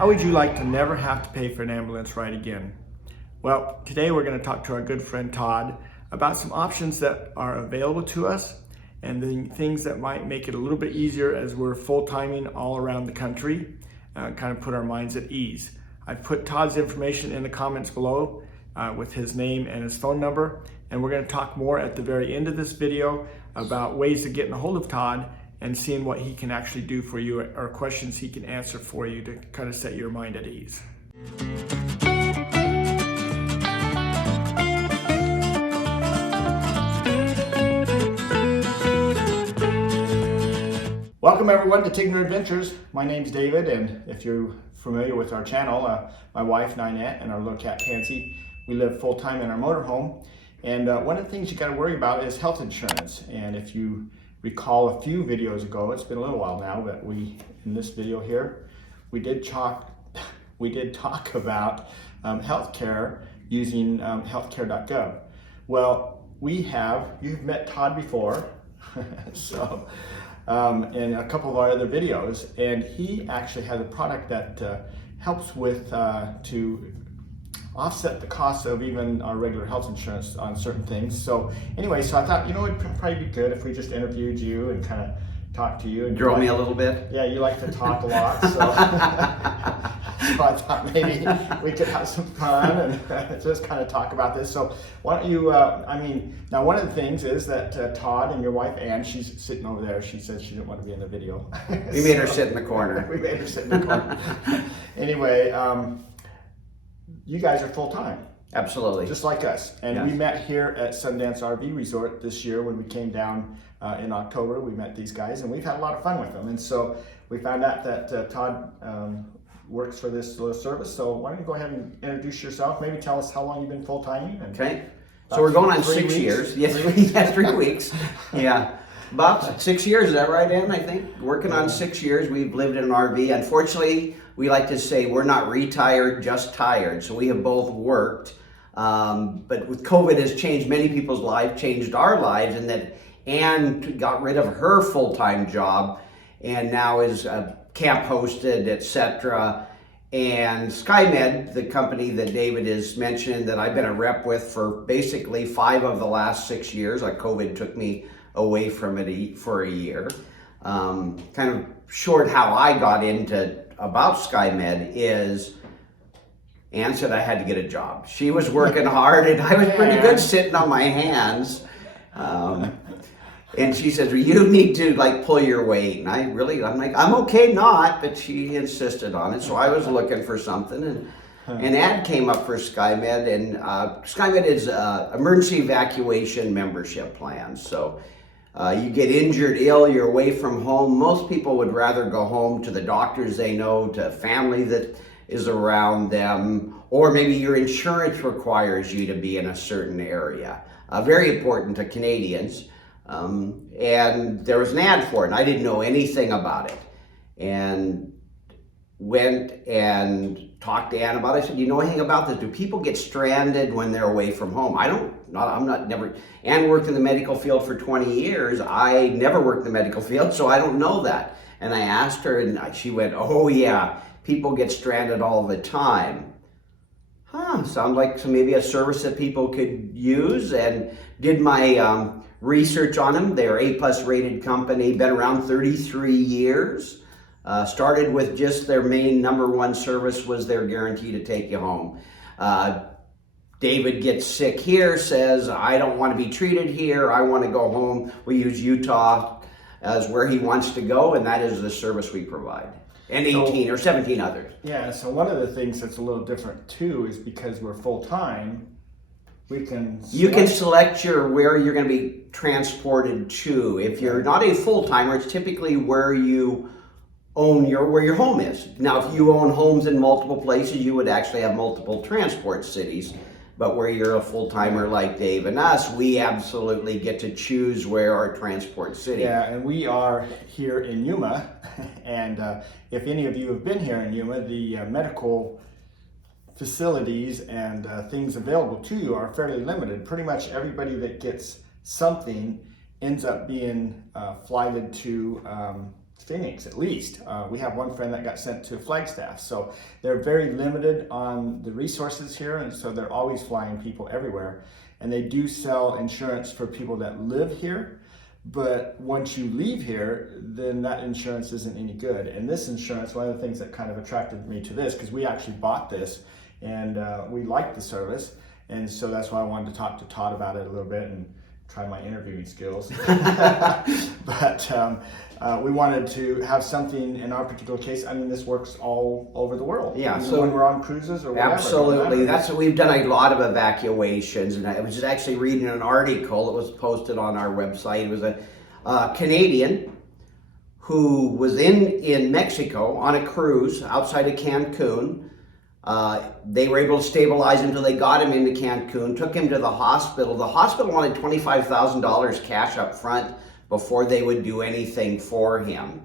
How would you like to never have to pay for an ambulance ride again? Well, today we're going to talk to our good friend Todd about some options that are available to us and the things that might make it a little bit easier as we're full-timing all around the country, kind of put our minds at ease. I've put Todd's information in the comments below with his name and his phone number, and we're going to talk more at the very end of this video about ways of getting a hold of Todd and seeing what he can actually do for you or questions he can answer for you to kind of set your mind at ease. Welcome everyone to Tigner Adventures. My name's David, and if you're familiar with our channel, my wife Ninette and our little cat Tansy, we live full-time in our motorhome. And one of the things you got to worry about is health insurance. And if you recall a few videos ago, it's been a little while now, but in this video here, we did talk about healthcare using healthcare.gov. Well, you've met Todd before, so in a couple of our other videos, and he actually has a product that helps with to offset the cost of even our regular health insurance on certain things. So anyway, so I thought, it'd probably be good if we just interviewed you and kind of talked to you. And Drove me a little bit? Yeah, you like to talk a lot, so, so I thought maybe we could have some fun and just kind of talk about this. So why don't you, now one of the things is that Todd and your wife Ann, she's sitting over there, she said she didn't want to be in the video. We made her sit in the corner. We made her sit in the corner. Anyway, you guys are full-time. Absolutely. Just like us. And yes. We met here at Sundance RV Resort this year when we came down in October. We met these guys and we've had a lot of fun with them. And so we found out that Todd works for this little service. So why don't you go ahead and introduce yourself? Maybe tell us how long you've been full-timing. Okay. So we're going on 6 years. Yes, 3 weeks. Yeah. About 6 years, is that right, Ann? I think working on 6 years. We've lived in an RV. Unfortunately, we like to say we're not retired, just tired. So we have both worked, but with COVID has changed many people's lives, changed our lives, and that Ann got rid of her full-time job and now is camp hosted, etc. And Skymed, the company that David has mentioned that I've been a rep with for basically 5 of the last 6 years. COVID took me away from it for a year. Kind of short how I got into about Skymed is Ann said I had to get a job. She was working hard and I was pretty good sitting on my hands. And she says, well, you need to pull your weight. And I'm like, I'm okay not, but she insisted on it. So I was looking for something and an ad came up for Skymed, and Skymed is emergency evacuation membership plan. So you get injured, ill, you're away from home. Most people would rather go home to the doctors they know, to family that is around them, or maybe your insurance requires you to be in a certain area. Very important to Canadians. And there was an ad for it, and I didn't know anything about it. And went and talked to Ann about it. I said, you know anything about this? Do people get stranded when they're away from home? Ann worked in the medical field for 20 years. I never worked in the medical field, so I don't know that. And I asked her, and she went, oh yeah, people get stranded all the time. Sounds like maybe a service that people could use, and did my research on them. They're A+ rated company, been around 33 years. Started with just their main #1 service was their guarantee to take you home. David gets sick here, says, I don't want to be treated here, I want to go home. We use Utah as where he wants to go, and that is the service we provide. And 18 or 17 others. Yeah, so one of the things that's a little different too is because we're full-time, you can select where you're going to be transported to. If you're not a full-timer, it's typically where you own where your home is. Now, if you own homes in multiple places, you would actually have multiple transport cities. But where you're a full-timer like Dave and us, we absolutely get to choose where our transport city. Yeah, and we are here in Yuma, and if any of you have been here in Yuma, the medical facilities and things available to you are fairly limited. Pretty much everybody that gets something ends up being flighted to Phoenix at least. We have one friend that got sent to Flagstaff. So they're very limited on the resources here, and so they're always flying people everywhere. And they do sell insurance for people that live here. But once you leave here, then that insurance isn't any good. And this insurance, one of the things that kind of attracted me to this, because we actually bought this and we liked the service. And so that's why I wanted to talk to Todd about it a little bit and try my interviewing skills. But we wanted to have something in our particular case. I mean, this works all over the world. Yeah. So when we're on cruises or whatever. Absolutely. That's what we've done, a lot of evacuations. And I was just actually reading an article that was posted on our website. It was a Canadian who was in Mexico on a cruise outside of Cancun. They were able to stabilize him until they got him into Cancun, took him to the hospital. The hospital wanted $25,000 cash up front before they would do anything for him.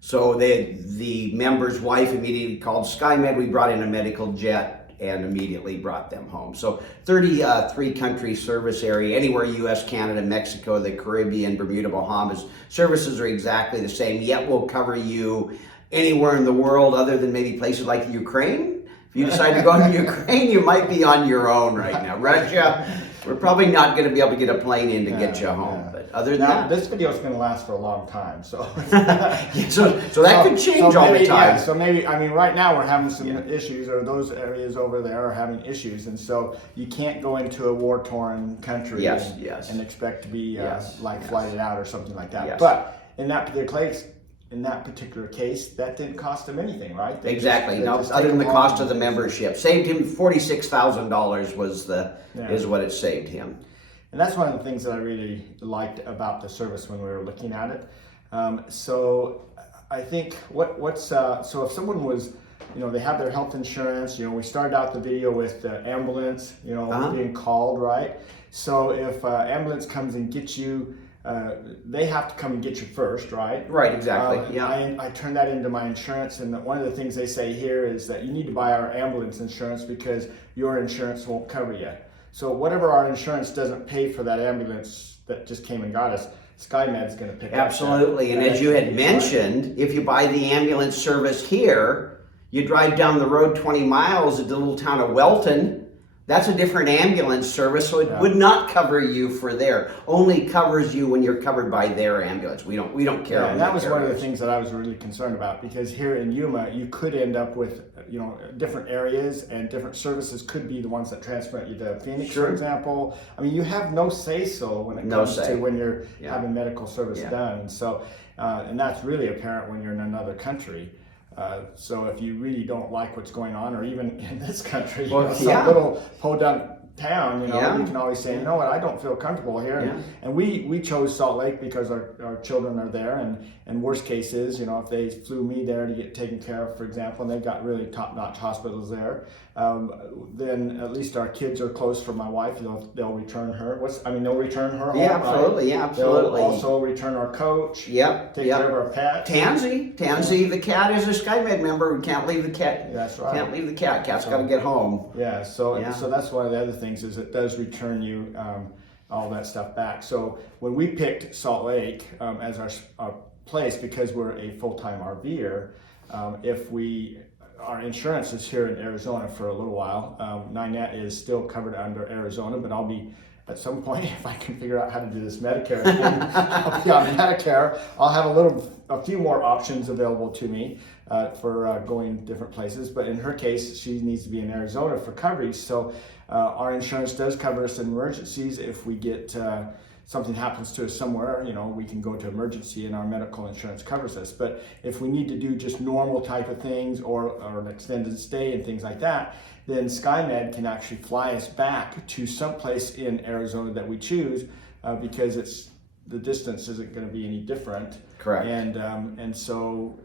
So the member's wife immediately called Skymed. We brought in a medical jet and immediately brought them home. So 33 country service area, anywhere US, Canada, Mexico, the Caribbean, Bermuda, Bahamas. Services are exactly the same, yet we'll cover you anywhere in the world other than maybe places like Ukraine. If you decide to go to Ukraine, you might be on your own right now. Russia, we're probably not going to be able to get a plane in to get you home. Yeah. But other than that, this video is going to last for a long time, so so that could change all the time. Yeah, so maybe, I mean, right now we're having some issues, or those areas over there are having issues, and so you can't go into a war-torn country and expect to be flighted out or something like that. Yes. But in that particular case, that didn't cost them anything, right? Exactly. No, other than the cost of the membership, saved him $46,000 is what it saved him. And that's one of the things that I really liked about the service when we were looking at it. So I think so if someone was, they have their health insurance, we started out the video with the ambulance, being called, right? So if ambulance comes and gets you, they have to come and get you first, right? Right, exactly. I turn that into my insurance, and one of the things they say here is that you need to buy our ambulance insurance because your insurance won't cover you. So whatever our insurance doesn't pay for that ambulance that just came and got us, Skymed's going to pick up. Absolutely, and as you had mentioned, if you buy the ambulance service here, you drive down the road 20 miles at the little town of Welton. That's a different ambulance service, so it would not cover you for there. Only covers you when you're covered by their ambulance. We don't care. Yeah, and that was one of the things that I was really concerned about, because here in Yuma, you could end up with different areas, and different services could be the ones that transfer you to Phoenix, for example. I mean, you have no say-so when it comes to when you're having medical service done. So, and that's really apparent when you're in another country. So if you really don't like what's going on, or even in this country, some little podunk town, you can always say, you know what, I don't feel comfortable here. And we chose Salt Lake because our children are there, and worst case is, if they flew me there to get taken care of, for example, and they've got really top-notch hospitals there, then at least our kids are close for my wife. They'll return her. They'll return her home. Yeah, absolutely. Right? Yeah, absolutely. They'll also return our coach. Yep. Take care of our pet. Tansy, the cat is a Skymed member. We can't leave the cat. That's right. Can't leave the cat. Cat's got to get home. Yeah. So that's one of the other things, is it does return you all that stuff back. So when we picked Salt Lake as our place, because we're a full-time RVer, our insurance is here in Arizona for a little while. Ninette is still covered under Arizona, but I'll be, at some point, if I can figure out how to do this Medicare thing, I'll be on Medicare. I'll have a few more options available to me for going different places. But in her case, she needs to be in Arizona for coverage. So our insurance does cover us in emergencies. If we get something happens to us somewhere, we can go to emergency and our medical insurance covers us. But if we need to do just normal type of things, or an extended stay and things like that, then Skymed can actually fly us back to someplace in Arizona that we choose, because the distance isn't going to be any different. Correct. And so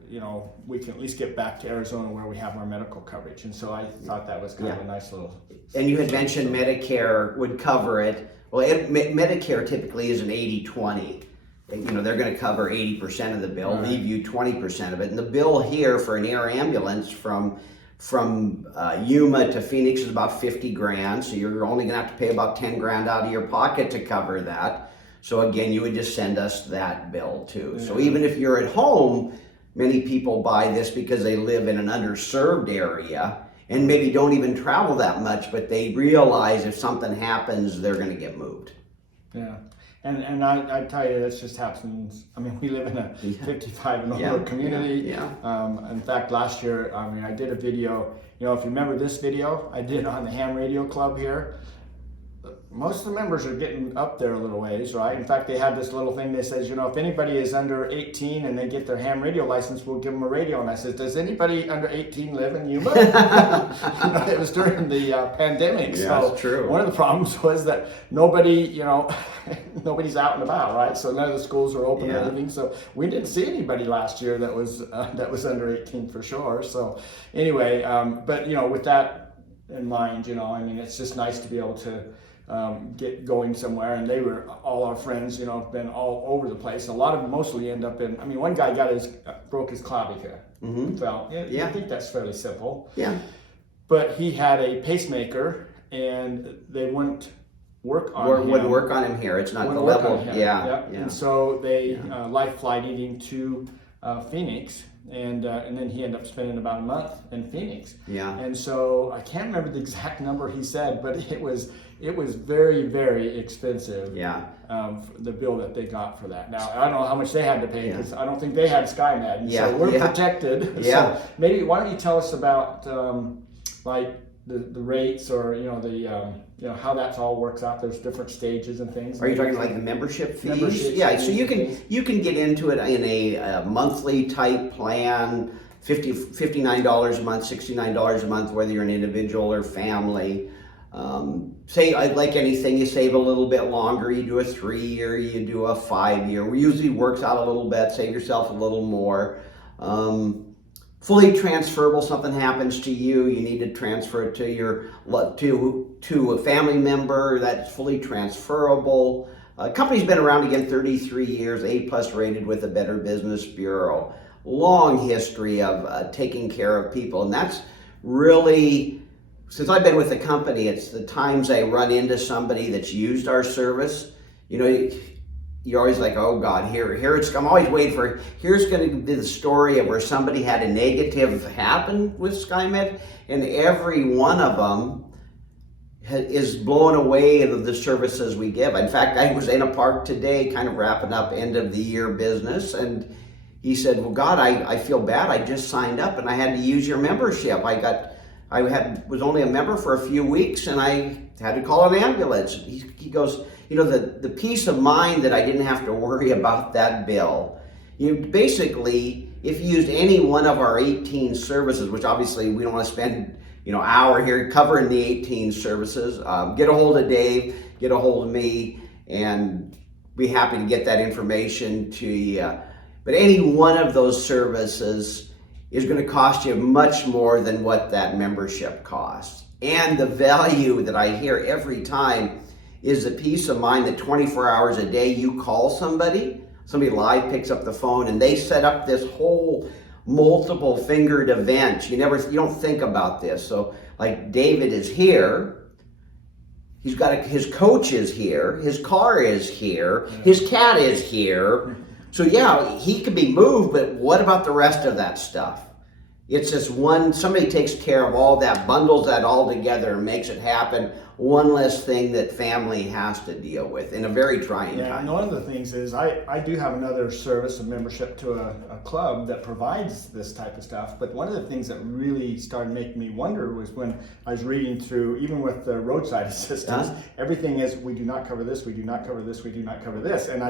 we can at least get back to Arizona where we have our medical coverage. And so I thought that was kind of a nice little. And you had mentioned Medicare would cover it. Well, Medicare typically is an 80-20. They're going to cover 80% of the bill, leave you 20% of it. And the bill here for an air ambulance from Yuma to Phoenix is about $50,000. So you're only going to have to pay about $10,000 out of your pocket to cover that. So again, you would just send us that bill too. So even if you're at home, many people buy this because they live in an underserved area and maybe don't even travel that much, but they realize if something happens, they're going to get moved. Yeah. And I tell you, this just happens. I mean, we live in a 55 and older community. In fact, last year, I did a video. You know, if you remember this video, I did on the Ham Radio Club here. Most of the members are getting up there a little ways, right? In fact, they have this little thing that says, you know, if anybody is under 18 and they get their ham radio license, we'll give them a radio. And I said, does anybody under 18 live in Yuma? It was during the pandemic. Yeah, so that's true. One of the problems was that nobody, you know, nobody's out and about, right? So none of the schools are open or anything. So we didn't see anybody last year that was under 18 for sure. So anyway, but you know, with that in mind, you know, I mean, it's just nice to be able to get going somewhere, and they were all our friends, you know, been all over the place. A lot of them mostly end up in, I mean, one guy broke his clavicle. Fell. I think that's fairly simple. Yeah. But he had a pacemaker, and they wouldn't work on him. Wouldn't work on him here. It's not the level. Yeah. And so they life flighted him to Phoenix. And then he ended up spending about a month in Phoenix. Yeah. And so I can't remember the exact number he said, but it was very, very expensive. Yeah. The bill that they got for that. Now I don't know how much they had to pay because I don't think they had Skymed. So we're protected. Yeah. So maybe why don't you tell us about like the rates, or you know how that all works out. There's different stages and things. Are you talking like the membership fees? Yeah, so you can get into it in a monthly type plan, $59 a month, $69 a month, whether you're an individual or family. Say like anything, you save a little bit longer. You do a 3-year, you do a 5-year. We usually works out a little bit. Save yourself a little more. Fully transferable. Something happens to you, you need to transfer it to a family member. That's fully transferable. Company's been around again 33 years, A+ rated with the Better Business Bureau. Long history of taking care of people, and that's really, since I've been with the company, it's the times I run into somebody that's used our service. You know, you're always like, oh God, here it's, I'm always waiting for, here's going to be the story of where somebody had a negative happen with Skymed, and every one of them is blown away of the services we give. In fact, I was in a park today, kind of wrapping up end of the year business, and he said, well, God, I feel bad. I just signed up and I had to use your membership. I was only a member for a few weeks, and I had to call an ambulance. He goes, you know, the peace of mind that I didn't have to worry about that bill. You basically, if you used any one of our 18 services, which obviously we don't want to spend, you know, hour here covering the 18 services, get a hold of Dave, get a hold of me, and be happy to get that information to you. But any one of those services is going to cost you much more than what that membership costs. And the value that I hear every time is the peace of mind that 24 hours a day you call somebody live picks up the phone, and they set up this whole multiple fingered event. You don't think about this. So like David is here, he's got his coach is here, his car is here, his cat is here. So yeah, he could be moved, but what about the rest of that stuff? It's just somebody takes care of all that, bundles that all together, and makes it happen. One less thing that family has to deal with in a very trying time. And one of the things is I do have another service, a membership to a club that provides this type of stuff. But one of the things that really started making me wonder was when I was reading through, even with the roadside assistance, everything is, we do not cover this, we do not cover this, we do not cover this. And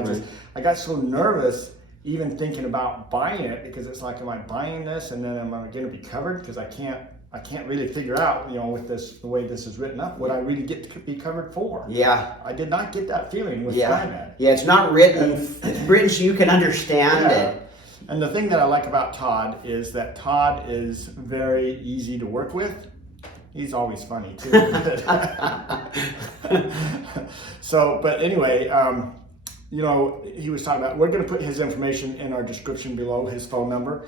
I got so nervous even thinking about buying it, because it's like, am I buying this and then am I going to be covered? Because I can't really figure out, you know, with this, the way this is written up, what I really get to be covered for. Yeah. I did not get that feeling with Skymed. Yeah, it's not written, it's written so you can understand it. And the thing that I like about Todd is that Todd is very easy to work with. He's always funny too. So, but anyway, you know, he was talking about, we're going to put his information in our description below, his phone number.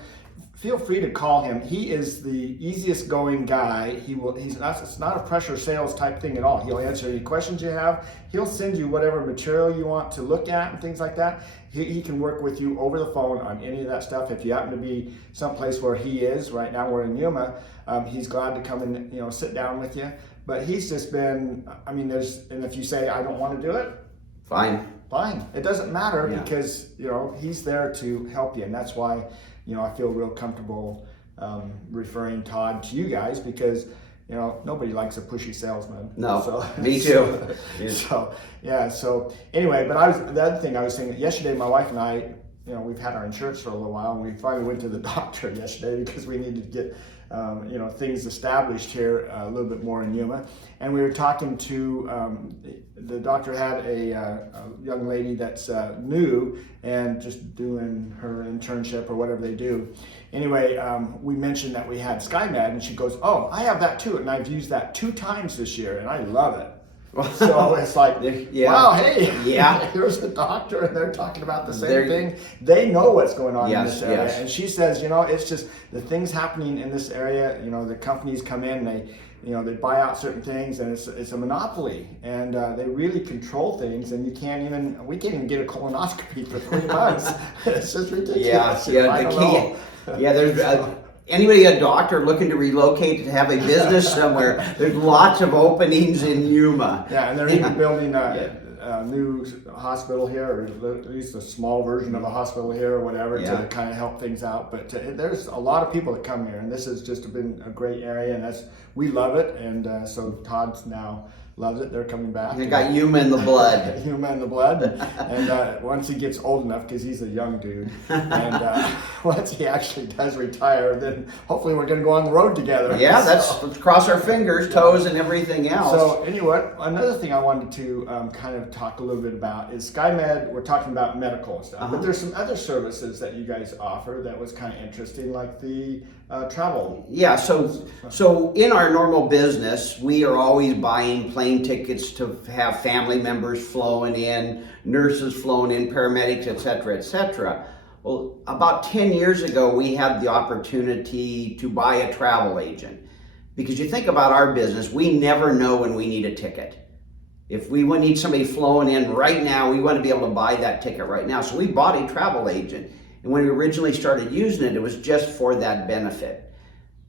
feel free to call him. He is the easiest going guy. It's not a pressure sales type thing at all. He'll answer any questions you have. He'll send you whatever material you want to look at and things like that. He can work with you over the phone on any of that stuff. If you happen to be someplace where he is, right now we're in Yuma, he's glad to come and sit down with you. But he's just been, and if you say, I don't want to do it, fine. It doesn't matter because, he's there to help you. And that's why, I feel real comfortable referring Todd to you guys because, nobody likes a pushy salesman. No, so, me too. So anyway, but the other thing I was saying, yesterday my wife and I, we've had our insurance for a little while, and we finally went to the doctor yesterday because we needed to get things established here a little bit more in Yuma. And we were talking to, the doctor had a young lady that's new and just doing her internship or whatever they do. Anyway, we mentioned that we had Skymed, and she goes, oh, I have that too, and I've used that 2 times this year, and I love it. So it's like, wow, hey, here's the doctor, and they're talking about the same thing. They know what's going on in this area. And she says, it's just the things happening in this area. The companies come in, they buy out certain things, and it's a monopoly, and they really control things, and we can't even get a colonoscopy for 3 months. It's just ridiculous. There's anybody, a doctor looking to relocate to have a business somewhere, there's lots of openings in Yuma. Yeah, and they're even building a new hospital here, or at least a small version of a hospital here or whatever to kind of help things out. But there's a lot of people that come here, and this has just been a great area, and we love it. And so Todd's now loves it. They're coming back. They got Yuma in the blood. Yuma in the blood. And once he gets old enough, because he's a young dude, and once he actually does retire, then hopefully we're going to go on the road together. Yeah, let's cross our fingers, toes, and everything else. So anyway, another thing I wanted to kind of talk a little bit about is Skymed. We're talking about medical and stuff, but there's some other services that you guys offer that was kind of interesting, like the travel. Yeah, so in our normal business, we are always buying plane tickets to have family members flowing in, nurses flowing in, paramedics, etc., etc. Well, about 10 years ago, we had the opportunity to buy a travel agent. Because you think about our business, we never know when we need a ticket. If we need somebody flowing in right now, we want to be able to buy that ticket right now. So we bought a travel agent. And when we originally started using it, it was just for that benefit.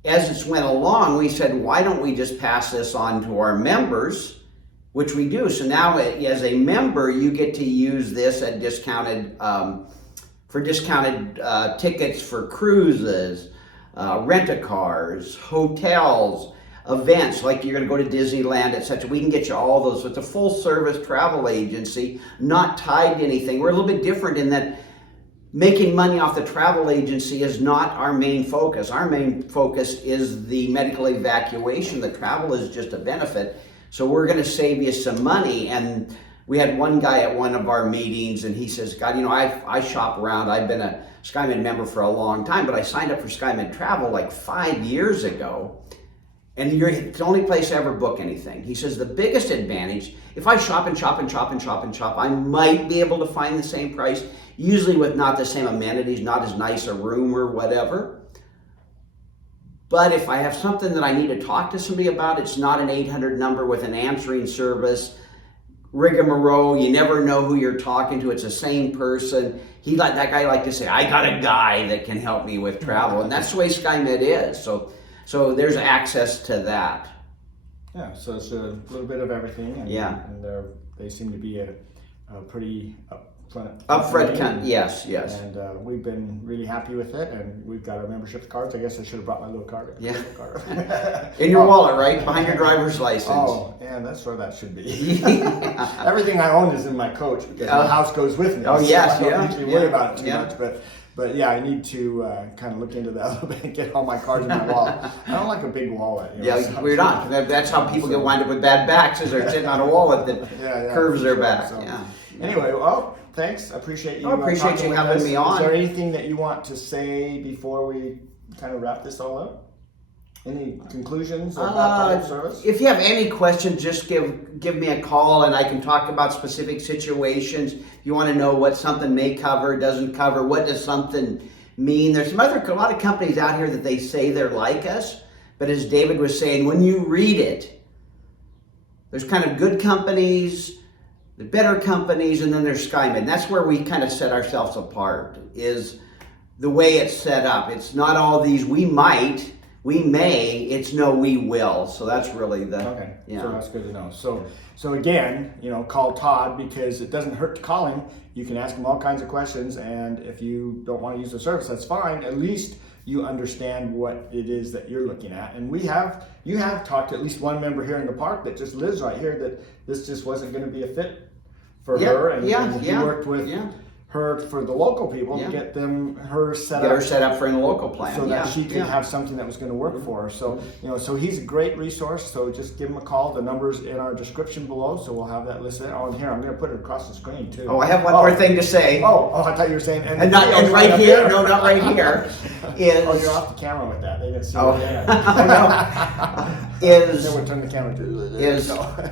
As it went along, we said, why don't we just pass this on to our members, which we do. So now as a member, you get to use this at discounted tickets for cruises, rent-a-cars, hotels, events, like you're going to go to Disneyland, etc. We can get you all those. So it's a full-service travel agency, not tied to anything. We're a little bit different in that making money off the travel agency is not our main focus. Our main focus is the medical evacuation. The travel is just a benefit. So we're going to save you some money. And we had one guy at one of our meetings, and he says, God, I shop around. I've been a Skymed member for a long time, but I signed up for Skymed Travel like 5 years ago. And it's the only place I ever book anything. He says, the biggest advantage, if I shop and shop and shop and shop and shop, I might be able to find the same price, usually with not the same amenities, not as nice a room or whatever. But if I have something that I need to talk to somebody about, it's not an 800 number with an answering service, rigmarole, you never know who you're talking to, it's the same person. That guy liked to say, I got a guy that can help me with travel. And that's the way Skymed is. So there's access to that. Yeah, so it's a little bit of everything. And they seem to be a pretty upfront. Yes. And we've been really happy with it, and we've got our membership cards. I guess I should have brought my little card. In your wallet, right? Behind your driver's license. Oh, yeah, that's where that should be. Everything I own is in my coach because my house goes with me. Oh, yes, so I don't usually worry about it too much, but yeah, I need to kind of look into that a little bit and get all my cards in my wallet. I don't like a big wallet. We're not. That's how people get wind up with bad backs, is they're sitting on a wallet that curves their back. Anyway, well, thanks. I appreciate you. I appreciate you having me on. Is there anything that you want to say before we kind of wrap this all up? Any conclusions about the whole service? If you have any questions, just give me a call, and I can talk about specific situations. If you want to know what something may cover, doesn't cover, what does something mean. There's a lot of companies out here that they say they're like us, but as David was saying, when you read it, there's kind of good companies, the better companies, and then there's Skymed. And that's where we kind of set ourselves apart, is the way it's set up. It's not all these we might, we may, it's no we will. So that's really the okay. So that's good to know. So again, call Todd, because it doesn't hurt to call him. You can ask him all kinds of questions, and if you don't want to use the service, that's fine. At least you understand what it is that you're looking at. And you have talked to at least one member here in the park that just lives right here, that this just wasn't going to be a fit for her, and he worked with her for the local people to get her set up for in a local plan, so that she could have something that was going to work for her. So so he's a great resource. So just give him a call. The number's in our description below, so we'll have that listed. Oh, and here I'm going to put it across the screen too. Oh, I have one more thing to say. Oh, I thought you were saying and right here. No, not right here. Is you're off the camera with that. They didn't see it. Then we'll turn the camera to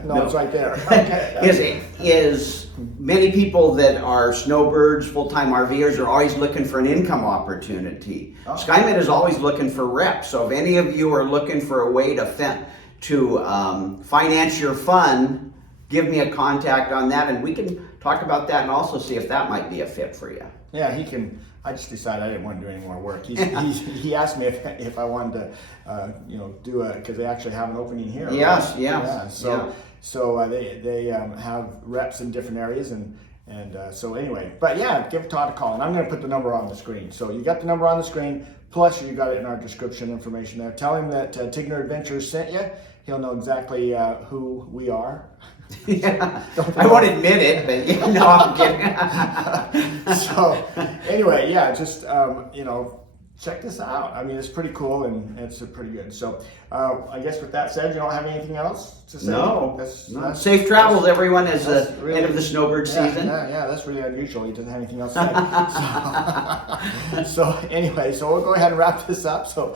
no, it's right there. Okay. Is many people that are snowbirds, full-time RVers, are always looking for an income opportunity. Skymed is always looking for reps. So if any of you are looking for a way to finance your fun, give me a contact on that, and we can talk about that and also see if that might be a fit for you. Yeah, he can. I just decided I didn't want to do any more work. He asked me if I wanted to, do because they actually have an opening here. Yes, right? yes. So they have reps in different areas, and so anyway. But yeah, give Todd a call, and I'm going to put the number on the screen. So you got the number on the screen, plus you got it in our description information there. Tell him that Tigner Adventures sent you. He'll know exactly who we are. Yeah. I won't admit it, but no, I'm kidding. So anyway, just check this out. I mean, it's pretty cool, and it's pretty good. So I guess with that said, you don't have anything else to say? No. That's safe travels, everyone, as the end of the snowbird season. Yeah, that's really unusual. He doesn't have anything else to say. So anyway, so we'll go ahead and wrap this up. So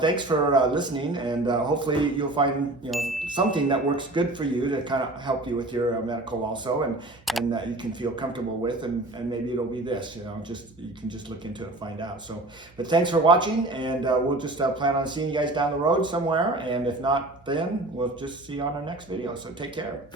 thanks for listening, and hopefully you'll find something that works good for you to kind of help you with your medical also, and that you can feel comfortable with, and maybe it'll be this. You can just look into it and find out. So, but thanks for watching, and we'll just plan on seeing you guys down the road somewhere, and if not, then we'll just see you on our next video. So take care.